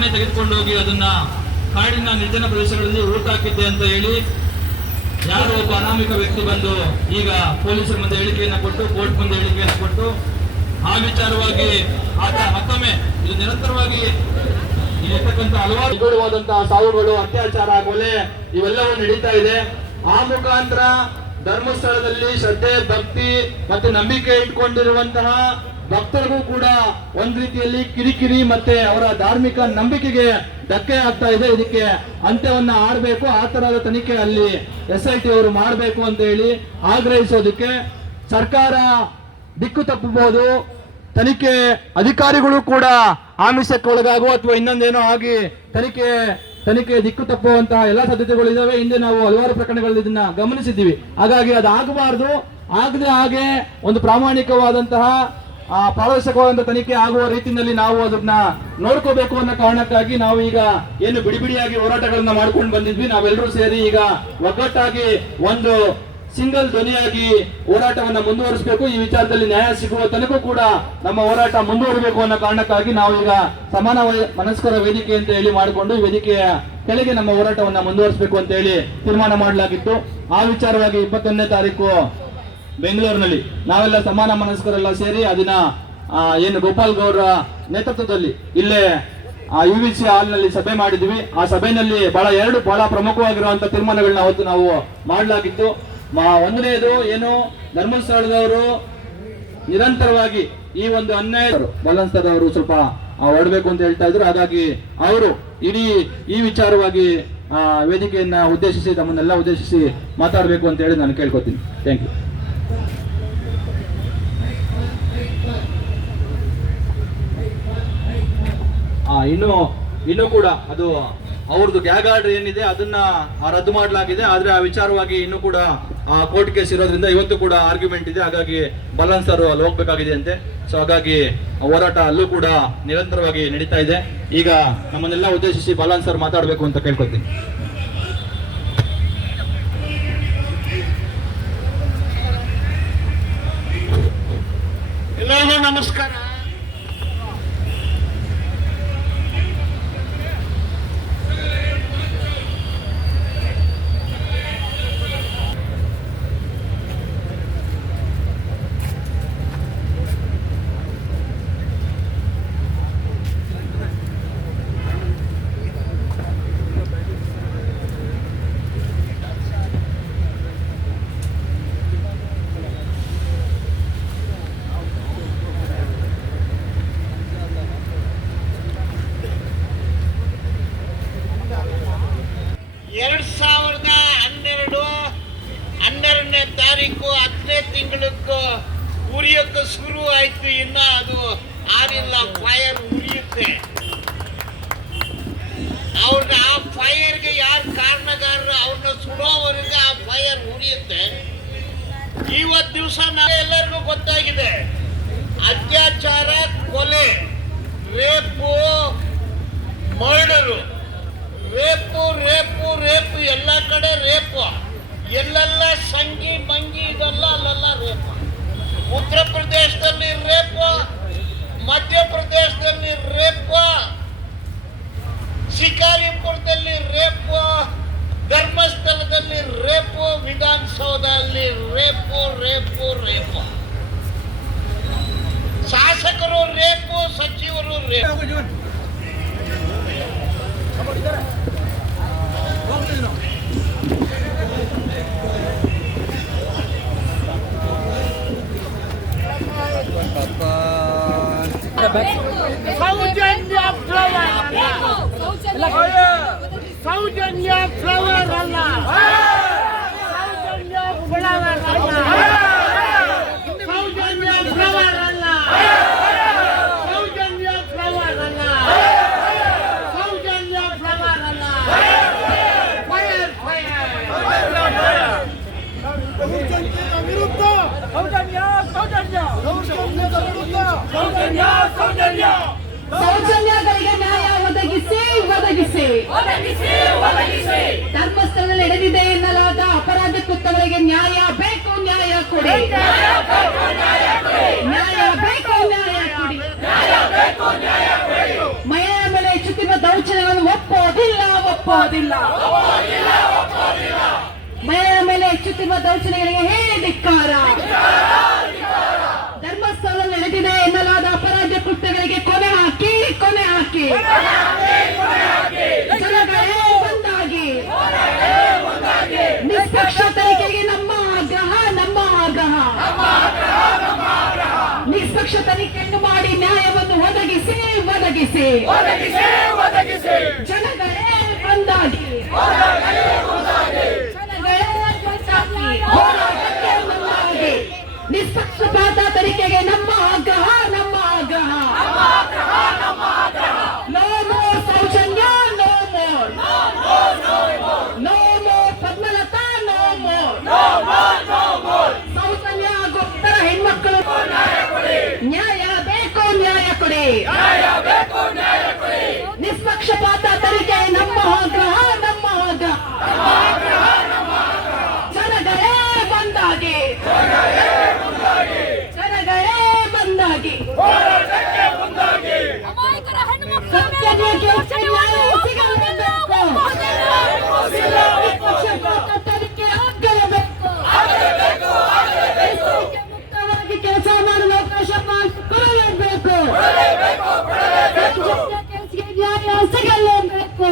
ನಾನೇ ತೆಗೆದುಕೊಂಡು ಹೋಗಿ ಅದನ್ನ ಕಾಡಿನ ನಿರ್ಜನ ಪ್ರದೇಶಗಳಲ್ಲಿ ಊಟ ಹಾಕಿದ್ದೆ ಅಂತ ಹೇಳಿ ಯಾರೋ ಒಬ್ಬ ಅನಾಮಿಕ ವ್ಯಕ್ತಿ ಬಂದು ಈಗ ಪೊಲೀಸರ ಮುಂದೆ ಹೇಳಿಕೆಯನ್ನು ಕೊಟ್ಟು, ಕೋರ್ಟ್ ಮುಂದೆ ಹೇಳಿಕೆಯನ್ನು ಕೊಟ್ಟು, ಆ ವಿಚಾರವಾಗಿ ಆತ ಮತ್ತೊಮ್ಮೆ, ಇದು ನಿರಂತರವಾಗಿ ಇಲ್ಲಿರ್ತಕ್ಕಂಥ ಹಲವಾರು ನಿಗೂಢವಾದಂತಹ ಸಾವುಗಳು, ಅತ್ಯಾಚಾರ, ಕೊಲೆ ಇವೆಲ್ಲವೂ ನಡೀತಾ ಇದೆ. ಆ ಮುಖಾಂತರ ಧರ್ಮಸ್ಥಳದಲ್ಲಿ ಶ್ರದ್ಧೆ, ಭಕ್ತಿ ಮತ್ತೆ ನಂಬಿಕೆ ಇಟ್ಕೊಂಡಿರುವಂತಹ ಭಕ್ತರಿಗೂ ಕೂಡ ಒಂದ್ ರೀತಿಯಲ್ಲಿ ಕಿರಿಕಿರಿ ಮತ್ತೆ ಅವರ ಧಾರ್ಮಿಕ ನಂಬಿಕೆಗೆ ಧಕ್ಕೆ ಆಗ್ತಾ ಇದೆ. ಇದಕ್ಕೆ ಅಂತ್ಯವನ್ನ ಆಡಬೇಕು ಆ ತರಹದ ತನಿಖೆ ಅಲ್ಲಿ ಎಸ್ ಐ ಟಿ ಅವರು ಮಾಡಬೇಕು ಅಂತ ಹೇಳಿ ಆಗ್ರಹಿಸೋದಕ್ಕೆ ಸರ್ಕಾರ ದಿಕ್ಕು ತಪ್ಪಬಹುದು. ತನಿಖೆ ಅಧಿಕಾರಿಗಳು ಕೂಡ ಆಮಿಷಕ್ಕೆ ಒಳಗಾಗುವ ಅಥವಾ ಇನ್ನೊಂದೇನೋ ಆಗಿ ತನಿಖೆ ತನಿಖೆ ದಿಕ್ಕು ತಪ್ಪುವಂತಹ ಎಲ್ಲ ಸಾಧ್ಯತೆಗಳು ಇದಾವೆ. ಹಿಂದೆ ನಾವು ಹಲವಾರು ಪ್ರಕರಣಗಳಲ್ಲಿ ಇದನ್ನ ಗಮನಿಸಿದ್ದೀವಿ. ಹಾಗಾಗಿ ಅದು ಆಗಬಾರ್ದು ಆಗದೆ ಹಾಗೆ ಒಂದು ಪ್ರಾಮಾಣಿಕವಾದಂತಹ ಆ ಪಾರದರ್ಶಕವಾದಂತಹ ತನಿಖೆ ಆಗುವ ರೀತಿಯಲ್ಲಿ ನಾವು ಅದನ್ನ ನೋಡ್ಕೋಬೇಕು ಅನ್ನೋ ಕಾರಣಕ್ಕಾಗಿ ನಾವು ಈಗ ಏನು ಬಿಡಿ ಬಿಡಿಯಾಗಿ ಹೋರಾಟಗಳನ್ನ ಮಾಡ್ಕೊಂಡು ಬಂದಿದ್ವಿ. ನಾವೆಲ್ಲರೂ ಸೇರಿ ಈಗ ಒಗ್ಗಟ್ಟಾಗಿ ಒಂದು ಸಿಂಗಲ್ ಧ್ವನಿಯಾಗಿ ಹೋರಾಟವನ್ನ ಮುಂದುವರಿಸಬೇಕು. ಈ ವಿಚಾರದಲ್ಲಿ ನ್ಯಾಯ ಸಿಗುವ ತನಕ ಕೂಡ ನಮ್ಮ ಹೋರಾಟ ಮುಂದುವರಿಬೇಕು ಅನ್ನೋ ಕಾರಣಕ್ಕಾಗಿ ನಾವು ಈಗ ಸಮಾನ ಮನಸ್ಕರ ವೇದಿಕೆ ಅಂತ ಹೇಳಿ ಮಾಡಿಕೊಂಡು ವೇದಿಕೆಯ ಕೆಳಗೆ ನಮ್ಮ ಹೋರಾಟವನ್ನ ಮುಂದುವರಿಸಬೇಕು ಅಂತ ಹೇಳಿ ತೀರ್ಮಾನ ಮಾಡಲಾಗಿತ್ತು. ಆ ವಿಚಾರವಾಗಿ ಇಪ್ಪತ್ತೊಂದನೇ ತಾರೀಕು ಬೆಂಗಳೂರಿನಲ್ಲಿ ನಾವೆಲ್ಲ ಸಮಾನ ಮನಸ್ಕರೆಲ್ಲ ಸೇರಿ ಅದನ್ನ ಏನು ಗೋಪಾಲ್ ಗೌಡ್ರ ನೇತೃತ್ವದಲ್ಲಿ ಇಲ್ಲೇ ಯು ವಿ ಸಿ ಹಾಲ್ನಲ್ಲಿ ಸಭೆ ಮಾಡಿದ್ವಿ. ಆ ಸಭೆಯಲ್ಲಿ ಬಹಳ ಎರಡು ಬಹಳ ಪ್ರಮುಖವಾಗಿರುವಂತ ತೀರ್ಮಾನಗಳನ್ನ ಅವತ್ತು ನಾವು ಮಾಡಲಾಗಿತ್ತು. ಒಂದನೇದು ಏನು ಧರ್ಮಸ್ಥಳದವರು ನಿರಂತರವಾಗಿ ಈ ಒಂದು ಅನ್ಯಾಯ ಬಲನ್ಸ್ತದವರು ಸ್ವಲ್ಪ ಹೊಡಬೇಕು ಅಂತ ಹೇಳ್ತಾ ಇದ್ರು. ಹಾಗಾಗಿ ಅವರು ಇಡೀ ಈ ವಿಚಾರವಾಗಿ ಆ, ವೇದಿಕೆಯನ್ನ ಉದ್ದೇಶಿಸಿ ತಮ್ಮನ್ನೆಲ್ಲ ಉದ್ದೇಶಿಸಿ ಮಾತಾಡಬೇಕು ಅಂತ ಹೇಳಿ ನಾನು ಕೇಳ್ಕೊತೀನಿ. ಥ್ಯಾಂಕ್ ಯು ಆ, ಇನ್ನು ಇನ್ನು ಕೂಡ ಅದು ಅವ್ರದ್ದು ಗ್ಯಾಗ್ ಆರ್ಡರ್ ಏನಿದೆ ಅದನ್ನ ರದ್ದು ಮಾಡಲಾಗಿದೆ. ಆದ್ರೆ ಆ ವಿಚಾರವಾಗಿ ಇನ್ನು ಕೂಡ ಕೋರ್ಟ್ ಕೇಸ್ ಇರೋದ್ರಿಂದ ಇವತ್ತು ಕೂಡ ಆರ್ಗ್ಯುಮೆಂಟ್ ಇದೆ. ಹಾಗಾಗಿ ಬಲನ್ ಸರ್ ಅಲ್ಲಿ ಹೋಗ್ಬೇಕಾಗಿದೆ ಅಂತೆ. ಸೊ ಹಾಗಾಗಿ ಹೋರಾಟ ಅಲ್ಲೂ ಕೂಡ ನಿರಂತರವಾಗಿ ನಡೀತಾ ಇದೆ. ಈಗ ನಮ್ಮನ್ನೆಲ್ಲ ಉದ್ದೇಶಿಸಿ ಬಲನ್ ಸರ್ ಮಾತಾಡಬೇಕು ಅಂತ ಕೇಳ್ಕೊತೀನಿ ಎಲ್ಲರಿಗೂ ನಮಸ್ಕಾರ. ಎರಡ್ ಸಾವಿರದ ಹನ್ನೆರಡು ಹನ್ನೆರಡನೇ ತಾರೀಕು ಹತ್ತನೇ ತಿಂಗಳಕ್ಕೂ ಉರಿಯೋಕ್ಕೆ ಶುರು ಆಯಿತು. ಇನ್ನು ಅದು ಆರಿಲ್ಲ ಫೈರ್ ಉರಿಯುತ್ತೆ. ಅವ್ರನ್ನ ಆ ಫೈರ್ಗೆ ಯಾರು ಕಾರಣಗಾರರು ಅವ್ರನ್ನ ಸುಡೋವರೆಗೆ ಆ ಫೈರ್ ಉರಿಯುತ್ತೆ. ಇವತ್ತು ದಿವಸ ಎಲ್ಲರಿಗೂ ಗೊತ್ತಾಗಿದೆ, ಅತ್ಯಾಚಾರ, ಕೊಲೆ. Bye. ಧರ್ಮಸ್ಥಳದಲ್ಲಿ ನಡೆದಿದೆ ಎನ್ನಲಾದ ಅಪರಾಧ ಕೃತ್ಯಗಳಿಗೆ ನ್ಯಾಯ ಬೇಕು ನ್ಯಾಯ ಕೊಡಿ. ನ್ಯಾಯ ಬೇಕು ನ್ಯಾಯ ಕೊಡಿ. ಮಹಿಳೆಯ ಮೇಲೆ ಹೆಚ್ಚುತ್ತಿರುವ ದೌರ್ಜನ್ಯಗಳನ್ನು ಒಪ್ಪೋದಿಲ್ಲ ಒಪ್ಪೋದಿಲ್ಲ. ಮಹಿಳೆಯ ಮೇಲೆ ಹೆಚ್ಚುತ್ತಿರುವ ದೌರ್ಜನ್ಯಗಳಿಗೆ ಹೇಳಿ ಧಿಕ್ಕಾರ. ಧರ್ಮಸ್ಥಳದಲ್ಲಿ ನಡೆದಿದೆ ಎನ್ನಲಾದ ಅಪರಾಧ ಕೃತ್ಯಗಳಿಗೆ ಕೊನೆ ಹಾಕಿ. ಕೊನೆ ಹಾಕಿ ಜನಗಳೇ ಒಂದಾಗಿ ನಿಷ್ಪಕ್ಷ ತನಿಖೆಗೆ ನಮ್ಮ ಆಗ್ರಹ ನಮ್ಮ ಆಗ್ರಹ ನಿಷ್ಪಕ್ಷ ತನಿಖೆಯನ್ನು ಮಾಡಿ ನ್ಯಾಯವನ್ನು ಒದಗಿಸಿ ಒದಗಿಸಿ. ಜನಗಳೇ ಒದಗಿಸಿ. ಜನಗಳೇ ಒಂದಾಗಿ. ನಿಷ್ಪಕ್ಷಪಾತ ತನಿಖೆಗೆ ನಮ್ಮ ಆಗ್ರಹ ನಮ್ಮ ಆಗ್ರಹ. ಕೊಡಿ ನಿಷ್ಪಕ್ಷಪಾತ ತನಿಖೆ ನಮ್ಮ ಆಗ್ರಹ ನಮ್ಮ ಆಗ್ರಹ ಕೊಡಲೇಬೇಕು ಕೇಸಿಗೆ ನ್ಯಾಯ ಸಿಗಲೇಬೇಕು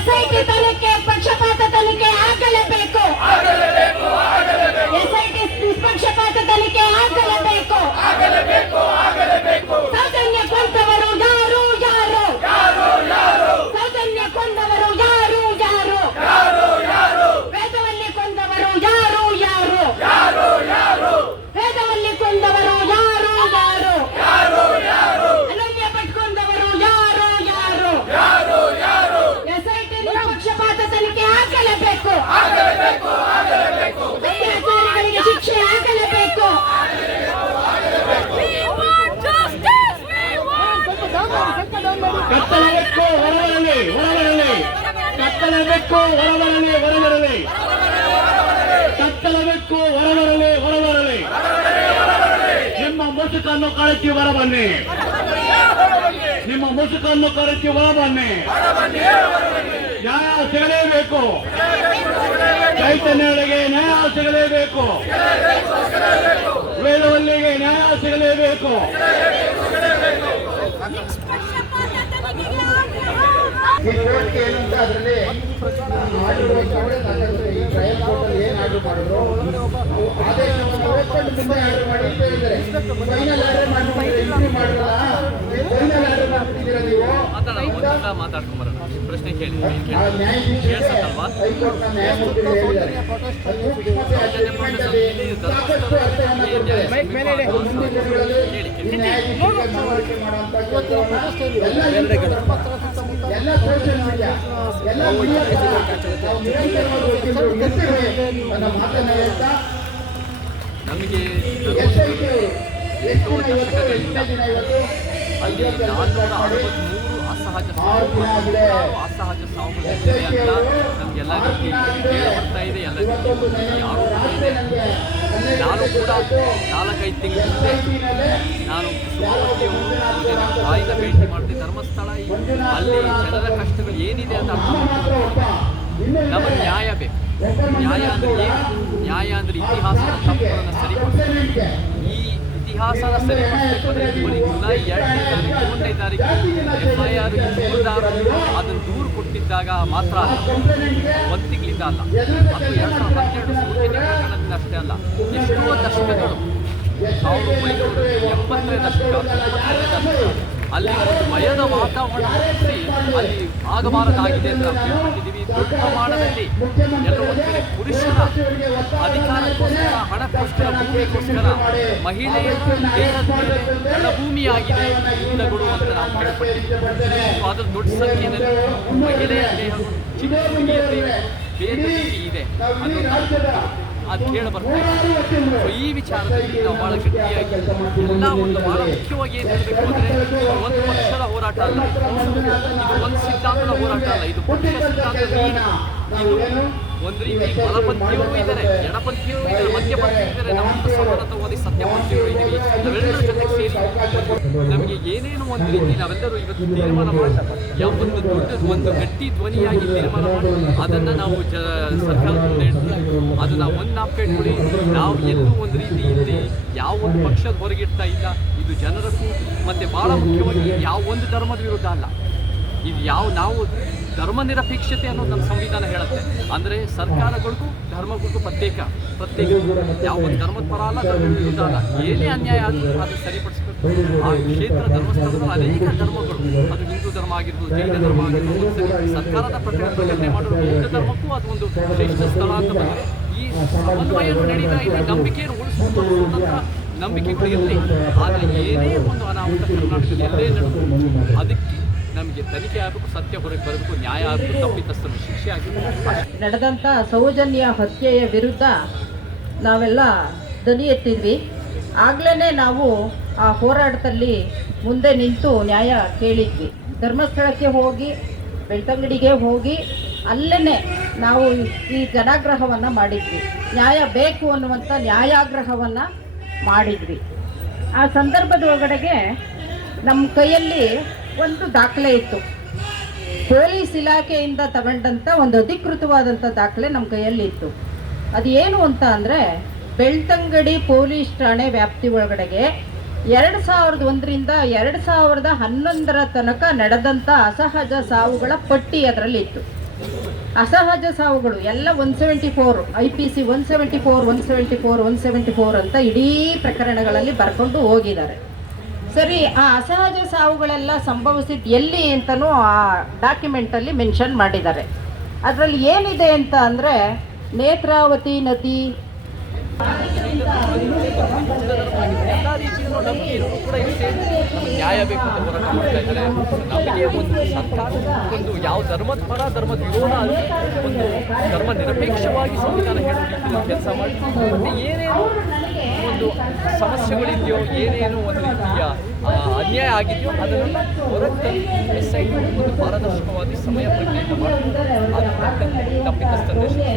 ಎಸ್ಐಟಿ ತನಿಖೆ ಪಕ್ಷಪಾತ ತನಿಖೆ ಆಗಲೇಬೇಕು. ಎಸ್ಐಟಿ ನಿಷ್ಪಕ್ಷಪಾತ ತನಿಖೆ ಆಗಲೇಬೇಕು. ಸೌಜನ್ಯ ಕೊಂದವರು ಯಾರು ಯಾರು ಸೌಜನ್ಯ ಕೊಂದವರು ಯಾರು ಯಾರು ವೇದವಲ್ಲಿ ಕೊಂದವರು ಯಾರು ಯಾರು ವೇದವಲ್ಲಿ ಕೊಂದವರು ಯಾರು ಯಾರು ಅನನ್ಯ ಭಟ್ ಕೊಂದವರು ಯಾರು ಯಾರು ಎಸ್ಐಟಿ ನಿಷ್ಪಕ್ಷಪಾತ ತನಿಖೆ ಆಗಲೇಬೇಕು ಅತ್ಯಾಚಾರಿಗಳಿಗೆ ಶಿಕ್ಷೆ ಆಗಲೇಬೇಕು We want justice! We want ಬೆಕ್ಕು ಹೊರಬರಲಿ ಹೊರಬರಲಿ. ಕತ್ತಲಬೇಕು, ಹೊರಬರಲಿ ಹೊರಬರಲಿ. ಬೆಕ್ಕು ಹೊರಬರಲಿ ಹೊರಬರಲಿ. ನಿಮ್ಮ ಮುಸುಕನ್ನು ಕಳಚಿ ಹೊರಬನ್ನಿ. ನಿಮ್ಮ ಮುಸುಕನ್ನು ಕಳಚಿ ಹೊರಬನ್ನಿ. ನ್ಯಾಯ ಸಿಗಲೇಬೇಕು. ಚೈತನ್ಯಗಳಿಗೆ ನ್ಯಾಯ ಸಿಗಲೇಬೇಕು. ವೇದವಲ್ಲಿಗೆ ನ್ಯಾಯ ಸಿಗಲೇಬೇಕು! ಈ ಕೋರ್ಟ್ ಏನಂತ ಅದರಲ್ಲಿ ಮಾಡಿರುವ ಸಾಕಷ್ಟು ಈ ಟ್ರಯಲ್ ಕೋರ್ಟಲ್ಲಿ ಏನು ಆರ್ಡರ್ ಮಾಡಿದ್ರು ಆದೇಶವನ್ನು ಓದ್ಕೊಂಡು ಮುಂದೆ ಆರ್ಡರ್ ಮಾಡಿ ಅಂತ ಹೇಳಿದ್ದಾರೆ. ಫೈನಲ್ ಆರ್ಡರ್ ಮಾಡ್ಬಿಟ್ಟಿದ್ರೆ ಇಂಪ್ರೂವ್ ಮಾಡಿರಲ್ಲ ಫೈನಲ್ ಆರ್ಡರ್ ಮಾಡ್ಬಿಟ್ಟಿದ್ದೀರಾ ನೀವು ಮಾತಾಡ್ಕೊಂಬರೋಣ ಪ್ರಶ್ನೆ ಕೇಳಿ ಹೈಕೋರ್ಟ್ನ ನ್ಯಾಯಮೂರ್ತಿಗಳು ಹೇಳಿದ್ದಾರೆ ಸಾಕಷ್ಟು ಅರ್ಥವನ್ನು ಕೆಲಸವನ್ನ ಎಲ್ಲ ಸೋಷಿಯಲ್ ಮೀಡಿಯಾ ಎಲ್ಲ ಮೀಡಿಯಾ ಅನ್ನೋ ಮಾತನ್ನ ಹೇಳ್ತಾ ನಮಗೆ ಎಸ್ ಐ ಟಿ ಎಷ್ಟು ದಿನ ಇವತ್ತು ಅಲ್ಲಿ ನಾನ್ನೂರ ಅಸಹಜ ಆರು ದಿನ ಆಗಿದೆ ಅಸಹಜ ಎಸ್ ಅಂತ ನಮಗೆಲ್ಲ ಎಲ್ಲ ರೀತಿ ಕೇಳಿ ಬರ್ತಾ ಇದೆ ಎಲ್ಲ ರೀತಿ ಆರೋಪ ಇದೆ ನಾನು ಕೂಡ ನಾಲ್ಕೈದು ತಿಂಗಳು ಹಿಂದೆ ನಾನು ನಮ್ಮ ತಾಯಿನ ಭೇಟಿ ಮಾಡಿದೆ. ಧರ್ಮಸ್ಥಳ ಅಲ್ಲಿ ಜನರ ಕಷ್ಟಗಳು ಏನಿದೆ ಅಂತ ಅರ್ಥ ನಮಗೆ ನ್ಯಾಯ ಬೇಕು. ನ್ಯಾಯ ಅಂದರೆ ಏನು? ನ್ಯಾಯ ಅಂದರೆ ಇತಿಹಾಸದ ತಪ್ಪುಗಳನ್ನು ಸರಿಪಡಿಸಬೇಕು. ಈ ಇತಿಹಾಸನ ಸರಿಪಡಿಸಬೇಕು ಅಂದರೆ ಜುಲೈ ಎರಡನೇ ತಾರೀಕು ಎಫ್ ಐ ಆರ್ ಅದನ್ನು ದೂರು ಕೊಟ್ಟಿದ್ದಾಗ ಮಾತ್ರ ಒಂದು ಅಲ್ಲ. ಅದು ಎರಡು ಸಾವಿರದ ಹನ್ನೆರಡು ಸೂಚನೆ ಪ್ರಕರಣದಿಂದ ಅಷ್ಟೇ ಅಲ್ಲ. ಎಷ್ಟೋ ದಶಕಗಳು ಸಾವಿರದ ಒಂಬೈನೂರ ಎಪ್ಪತ್ತನೇ ದಶಕ ಅಲ್ಲಿ ಒಂದು ಭಯದ ವಾತಾವರಣ ಸೃಷ್ಟಿ ಅಲ್ಲಿ ಆಗಬಾರದಾಗಿದೆ ಅಂತ ನಾವು ತಿಳ್ಕೊಂಡಿದ್ದೀವಿ ದೊಡ್ಡ ಪ್ರಮಾಣದಲ್ಲಿ ಎಲ್ಲೋ ಒಂದು ಕಡೆ ಪುರುಷರ ಅಧಿಕಾರಕ್ಕೋಸ್ಕರ, ಹಣಕ್ಕೋಸ್ಕರ, ಭೂಮಿಗೋಸ್ಕರ ಮಹಿಳೆಯ ರಣಭೂಮಿಯಾಗಿದೆ ಯುದ್ಧಗಳು ಅಂತ ನಾವು ಕೇಳ್ಪಟ್ಟಿದ್ದೀವಿ ಅದರ ದೊಡ್ಡ ಸಂಖ್ಯೆಯಲ್ಲಿ ಮಹಿಳೆಯ ದೇಹ ಚಿಕ್ಕ ಹುಡುಗಿಯ ದೇಹದಲ್ಲಿ ಇದೆ. ಅನ್ನೋದು ಅದು ಕೇಳಿ ಬರ್ತಾ ಸೊ ಈ ವಿಚಾರದಲ್ಲಿ ನಾವು ಭಾಳ ಗಟ್ಟಿಯಾಗಿ ಎಲ್ಲ ಒಂದು ಭಾಳ ಮುಖ್ಯವಾಗಿ ಏನು ಹೇಳಬೇಕು ಅಂದರೆ, ಒಂದು ಪಕ್ಷದ ಹೋರಾಟ ಅಲ್ಲ ಇದು ಒಂದು ಸಿದ್ಧಾಂತದ ಹೋರಾಟ ಅಲ್ಲ ಇದು ಪಕ್ಷ ಸಿದ್ಧಾಂತದ. ಇದು ಒಂದು ರೀತಿ ಬಲಪಂಥೀಯರು ಇದ್ದಾರೆ, ಎಡಪಂಥೀಯರು ಇದ್ದಾರೆ, ಮಧ್ಯಪಂಥೀಯರು ಇದ್ದಾರೆ. ನಮ್ಮ ಸಮಾನತವಾದಿ ಸತ್ಯಪಂಥೀಯರು ಇದ್ದೀವಿ. ನಾವೆಲ್ಲರ ಜೊತೆ ಸೇರಿ ನಮಗೆ ಏನೇನು ಒಂದು ರೀತಿ ನಾವೆಲ್ಲರೂ ಇವತ್ತು ತೀರ್ಮಾನ ಮಾಡ್ತಾರೆ ಯಾವ ಒಂದು ಒಂದು ಗಟ್ಟಿ ಧ್ವನಿಯಾಗಿ ತೀರ್ಮಾನ ಮಾಡಿ ಅದನ್ನು ನಾವು ಜ ಸರ್ಕಾರದ ಮುಂದೆ ಇಡ್ತೀವಿ ಅದು ನಾವು ಒಂದು ನಾಪ್ಕೊಂಡು ನಾವು ಎಲ್ಲೂ ಒಂದು ರೀತಿ ಇಲ್ಲಿ ಯಾವ ಒಂದು ಪಕ್ಷದ ಹೊರಗಿಡ್ತಾ ಇಲ್ಲ. ಇದು ಜನರಕ್ಕೂ ಮತ್ತು ಭಾಳ ಮುಖ್ಯವಾಗಿ ಯಾವ ಒಂದು ಧರ್ಮದ ವಿರುದ್ಧ ಅಲ್ಲ. ಇದು ಯಾವ ನಾವು ಧರ್ಮ ನಿರಪೇಕ್ಷತೆ ಅನ್ನೋದು ನಮ್ಮ ಸಂವಿಧಾನ ಹೇಳುತ್ತೆ. ಅಂದರೆ ಸರ್ಕಾರಗಳಿಗೂ ಧರ್ಮಗಳಿಗೂ ಪ್ರತ್ಯೇಕ. ಪ್ರತ್ಯೇಕ ಯಾವ ಒಂದು ಧರ್ಮದ ಪರ ಅಲ್ಲ, ಧರ್ಮದ ವಿರುದ್ಧ ಅಲ್ಲ. ಏನೇ ಅನ್ಯಾಯ ಆದರೂ ಅದು ಸರಿಪಡಿಸಬೇಕು. ಆ ಕ್ಷೇತ್ರ ಧರ್ಮಸ್ಥಳಗಳು ಅನೇಕ ಧರ್ಮಗಳು. ಅದು ಹಿಂದೂ ಧರ್ಮ ಆಗಿರ್ಬೋದು, ಜೈನ ಧರ್ಮ ಆಗಿರ್ಬೋದು ಸರಿ ಸರ್ಕಾರದ ಪ್ರಕಟಣೆ ಮಾಡಿರೋ ಬೌದ್ಧ ಧರ್ಮಕ್ಕೂ ಅದು ಒಂದು ಶ್ರೇಷ್ಠ ಸ್ಥಳ ಅಂತ ಬಂದಿದೆ. ಈ ಸಮನ್ವಯವನ್ನು ನಡೀತಾ ಇದೆ, ನಂಬಿಕೆಯನ್ನು ಉಳಿಸ್ಕೊಂಡು ನಂಬಿಕೆಗಳು ಇರಲಿ. ಆದರೆ ಏನೇ ಒಂದು ಅನಾಹುತ ಕರ್ನಾಟಕದಲ್ಲಿ ಎಲ್ಲೇ ನಡೆದು ಅದಕ್ಕೆ ನಮಗೆ ತನಿಖೆ ಆಗಬೇಕು, ಸತ್ಯ ಹೊರಗೆ ಬರಬೇಕು, ನ್ಯಾಯ ಆಗಬೇಕು, ತಪ್ಪಿತಸ್ಥರು ಶಿಕ್ಷೆ ಆಗಬೇಕು ನಡೆದಂಥ ಸೌಜನ್ಯ ಹತ್ಯೆಯ ವಿರುದ್ಧ ನಾವೆಲ್ಲ ದನಿ ಎತ್ತಿದ್ವಿ. ಆಗ್ಲೇ ನಾವು ಆ ಹೋರಾಟದಲ್ಲಿ ಮುಂದೆ ನಿಂತು ನ್ಯಾಯ ಕೇಳಿದ್ವಿ. ಧರ್ಮಸ್ಥಳಕ್ಕೆ ಹೋಗಿ, ಬೆಳ್ತಂಗಡಿಗೆ ಹೋಗಿ ಅಲ್ಲೇ ನಾವು ಈ ಜನಾಗ್ರಹವನ್ನು ಮಾಡಿದ್ವಿ. ನ್ಯಾಯ ಬೇಕು ಅನ್ನುವಂಥ ನ್ಯಾಯಾಗ್ರಹವನ್ನು ಮಾಡಿದ್ವಿ. ಆ ಸಂದರ್ಭದೊಳಗಡೆಗೆ ನಮ್ಮ ಕೈಯಲ್ಲಿ ಒಂದು ದಾಖಲೆ ಇತ್ತು. ಪೊಲೀಸ್ ಇಲಾಖೆಯಿಂದ ತಗೊಂಡಂಥ ಒಂದು ಅಧಿಕೃತವಾದಂಥ ದಾಖಲೆ ನಮ್ಮ ಕೈಯಲ್ಲಿ ಇತ್ತು. ಅದು ಏನು ಅಂತ ಅಂದರೆ, ಬೆಳ್ತಂಗಡಿ ಪೊಲೀಸ್ ಠಾಣೆ ವ್ಯಾಪ್ತಿ ಒಳಗಡೆಗೆ ಎರಡು ಸಾವಿರದ ಒಂದರಿಂದ ಎರಡು ಸಾವಿರದ ಹನ್ನೊಂದರ ತನಕ ನಡೆದಂಥ ಅಸಹಜ ಸಾವುಗಳ ಪಟ್ಟಿ ಅದರಲ್ಲಿ ಇತ್ತು ಅಸಹಜ ಸಾವುಗಳು ಎಲ್ಲ one seventy four I P C one seventy four one seventy four one seventy four ಅಂತ ಇಡೀ ಪ್ರಕರಣಗಳಲ್ಲಿ ಬರ್ಕೊಂಡು ಹೋಗಿದ್ದಾರೆ. ಸರಿ, ಆ ಅಸಹಜ ಸಾವುಗಳೆಲ್ಲ ಸಂಭವಿಸಿದ ಎಲ್ಲಿ ಅಂತಲೂ ಆ ಡಾಕ್ಯುಮೆಂಟಲ್ಲಿ ಮೆನ್ಷನ್ ಮಾಡಿದ್ದಾರೆ. ಅದರಲ್ಲಿ ಏನಿದೆ ಅಂತ ಅಂದರೆ ನೇತ್ರಾವತಿ ನದಿ ಎಲ್ಲ ನ್ಯಾಯ ಬೇಕು ಅಂತ ಹೋರಾಟ ಮಾಡ್ತಾ ಇದ್ದಾರೆ ನಮಗೆ ಒಂದು ಸರ್ಕಾರ ಒಂದು ಯಾವ ಧರ್ಮದ ಪರ ಧರ್ಮದ ವಿರೋಧ ಅಲ್ಲಿ ಒಂದು ಧರ್ಮ ನಿರಪೇಕ್ಷವಾಗಿ ಸಂವಿಧಾನ ಹೇಳಿ ಕೆಲಸ ಮಾಡಿ ಮತ್ತು ಏನೇನು ಒಂದು ಸಮಸ್ಯೆಗಳಿದೆಯೋ ಏನೇನು ಒಂದು ರೀತಿಯ ಅನ್ಯಾಯ ಆಗಿದೆಯೋ ಅದನ್ನು ಹೊರಗೆ ತಂದು ಎಸ್ ಐ ಒಂದು ಪಾರದರ್ಶಕವಾಗಿ ಸಮಯ ಪ್ರಜ್ಞೆಯಿಂದ ಮಾಡ್ತಾರೆ ಅದು ತಪ್ಪಿತಸ್ಥರ ಶಿಕ್ಷೆ